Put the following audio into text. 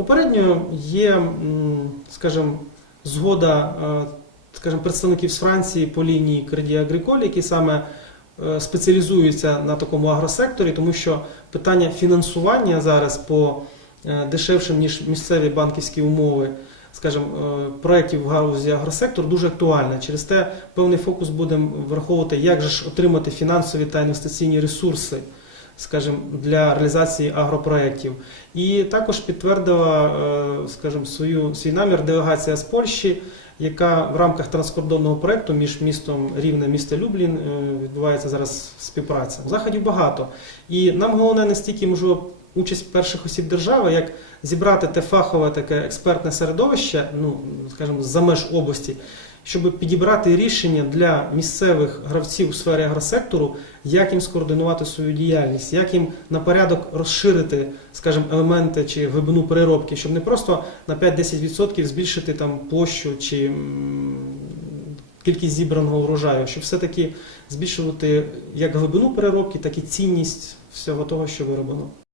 Попередньо є, скажімо, згода е, скажімо, представників з Франції по лінії Credit Agricole, які саме е, спеціалізуються на такому агросекторі, тому що питання фінансування зараз по е, дешевшим, ніж місцеві банківські умови, скажімо, проєктів в галузі агросектору дуже актуальне. Через те певний фокус будемо враховувати, як же ж отримати фінансові та інвестиційні ресурси скажімо, для реалізації агропроєктів. І також підтвердила, е, скажімо, свою свій намір делегація з Польщі, яка в рамках транскордонного проєкту між містом Рівне місто Люблін е, відбувається зараз співпраця. Заходів багато. І нам головне не стільки можливо участь перших осіб держави, як зібрати те фахове таке експертне середовище, ну скажімо, за меж області, щоб підібрати рішення для місцевих гравців у сфері агросектору, як їм скоординувати свою діяльність, як їм на порядок розширити, скажімо, елементи чи глибину переробки, щоб не просто на 5-10% збільшити там площу чи кількість зібраного врожаю, щоб все-таки збільшувати як глибину переробки, так і цінність всього того, що вироблено.